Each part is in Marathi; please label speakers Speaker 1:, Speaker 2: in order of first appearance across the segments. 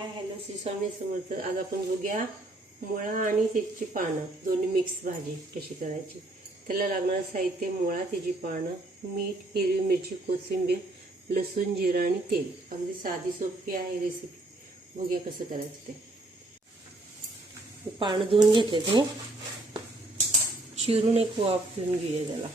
Speaker 1: हाय हॅलो श्री स्वामी समर्थ आज आपण बघूया मुळा आणि त्याची पानं. दोन्ही मिक्स भाजी कशी करायची? त्याला लागणारं साहित्य मुळा त्याची पानं मीठ हिरवी मिरची कोथिंबीर लसूण जिरा आणि तेल. अगदी साधी सोपी आहे रेसिपी बघूया कसं करायचं ते. पानं धुवून घेते ते चिरून एक वाफ घेऊन घेऊया त्याला.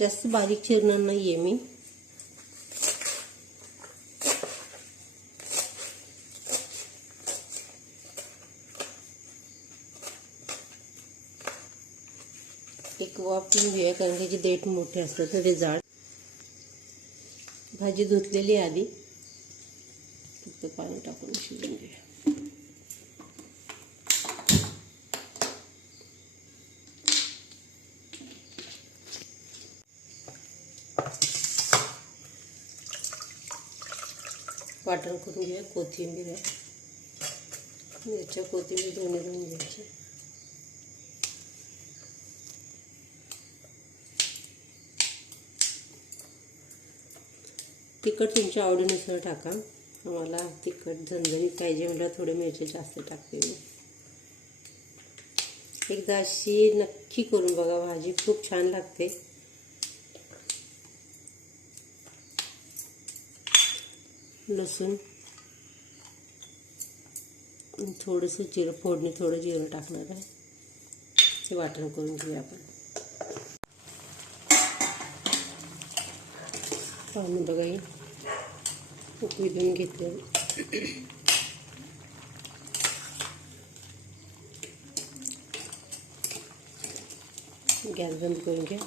Speaker 1: जास्त बारीक चिरणार नाहीये मी. एक घेऊन घेऊया, कारण त्याचे देठ मोठे असतात ते जाड. भाजी धुतलेली आधी. फक्त पाणी टाकून शिजून घेऊया. वाटण करून घेऊया कोथिंबीर आहे. मिरच्या कोथिंबीर दोन्ही दोन घ्यायची. तिखट तुमच्या आवडीनुसार टाका. आम्हाला तिखट झणझणीत पाहिजे म्हटलं थोडे मिरची जास्त टाकते मी. एकदा अशी नक्की करून बघा भाजी खूप छान लागते. लसूण थोडंसं जिरं फोडणी थोडं जिरं टाकणार आहे. ते वाटण करून घेऊया आपण. पाणी बघा हे. घेतलं गॅस बंद करून घ्या.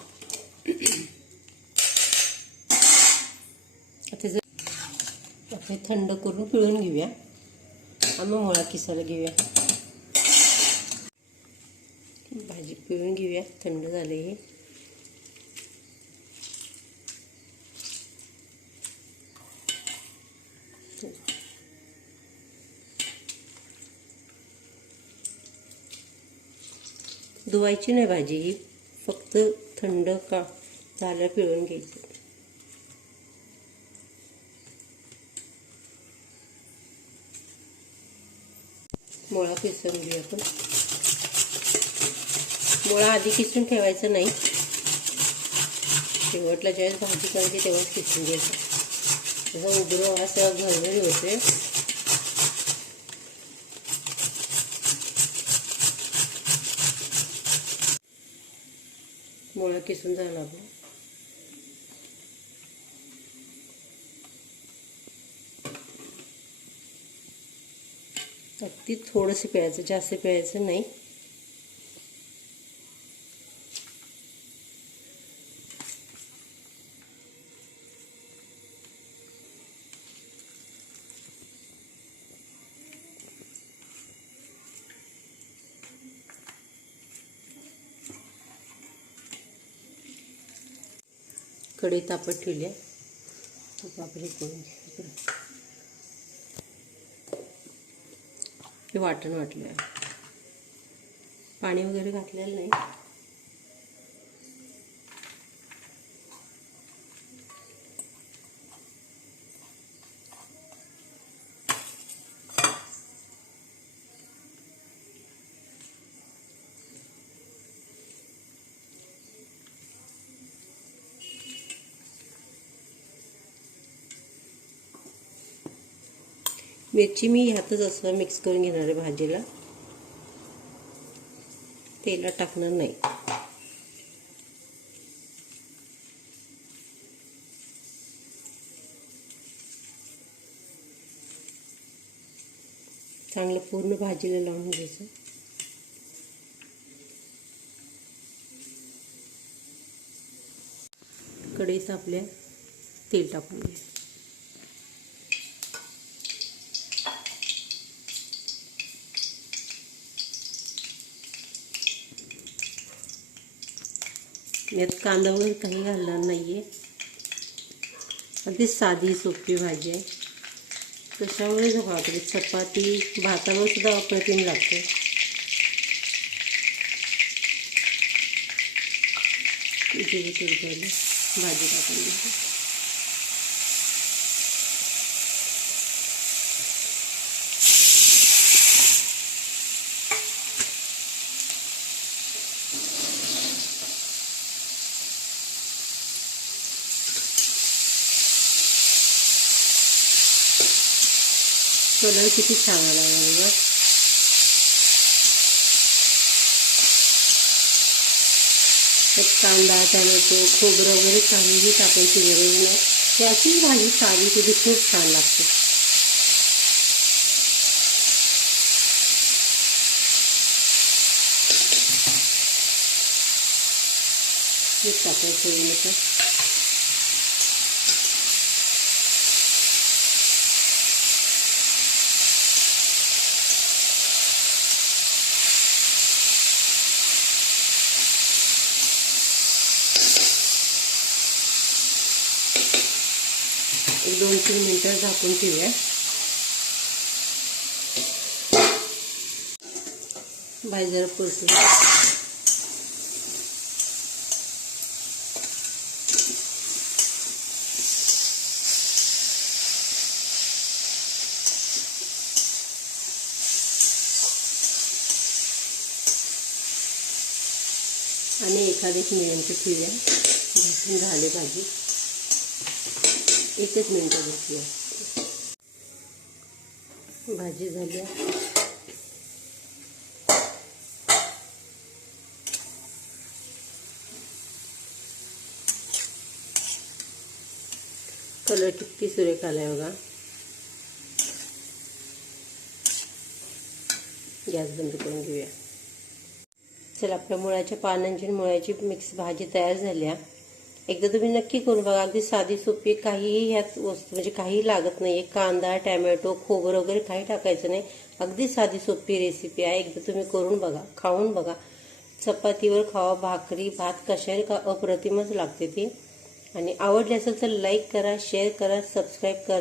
Speaker 1: थंड करून पिळून आणि मग मुळा किसाला घेऊया. भाजी पिळून घेऊया. थंड झाले धुवायची नाही भाजी ही. फक्त थंड का पिळून घ्यायची. मुळा किसून घेऊ आपण. मुळा आधी किसून ठेवायचं नाही. शेवटला ज्यावेळेस भाजी करायची तेव्हाच किसून घ्यायचं. तसं उग्र असं घरघरी होते. मुळा किसून झाला आपला अगदी थोडंसं प्यायचं जास्त प्यायचं नाही. कढई तापत ठेवली आहे. आता करून हे वाटण वाटलं आहे पाणी वगैरे घातलेलं नाही. मिरची मी ह्यातच असं मिक्स करून घेणार आहे भाजीला. तेलात टाकणार नाही. चांगलं पूर्ण भाजीला लावून घ्यायचं. कढईत आपल्या तेल टाकून घ्यायचं. यात कांदा वगैरे काही घालणार नाही आहे अगदी साधी सोपी भाजी आहे कशामुळे वाटते चपाती, भाता में अप्रतिम लागते तुरपडले भाजी टाकून देते कलर किती छान आला बरोबर त्यात कांदा टॅमॅटो खोबरं वगैरे काहीही टाकायची गरज नाही ही अशीच भाजी साधी तुझी खूप छान लागते मीठ टाकायचं दोन तीन मिनटं झाकून ठेवूया. भाजी जरा परतू. आणि एखादी मिरची ठेवूया. झाले भाजी. एकच मिनटं घेतली भाजी कलर किती सुरेख आलाय बघा. गॅस बंद घेऊया. चला, आपल्या मुळाच्या पानांची आणि मुळ्याची मिक्स भाजी तयार एकदा तुम्ही नक्की करून बघा. अगदी साधी सोपी काहीही ह्यात वस्तू म्हणजे काही लागत नाही. कांदा टॅमॅटो खोबरं वगैरे काही टाकायचं नाही. अगदी साधी सोपी रेसिपी आहे. एकदा तुम्ही करून बघा. खाऊन बघा. चपातीवर खावा भाकरी भात कशाने का अप्रतिमच लागते ती. आणि आवडली असेल तर लाईक करा शेअर करा सबस्क्राईब करा.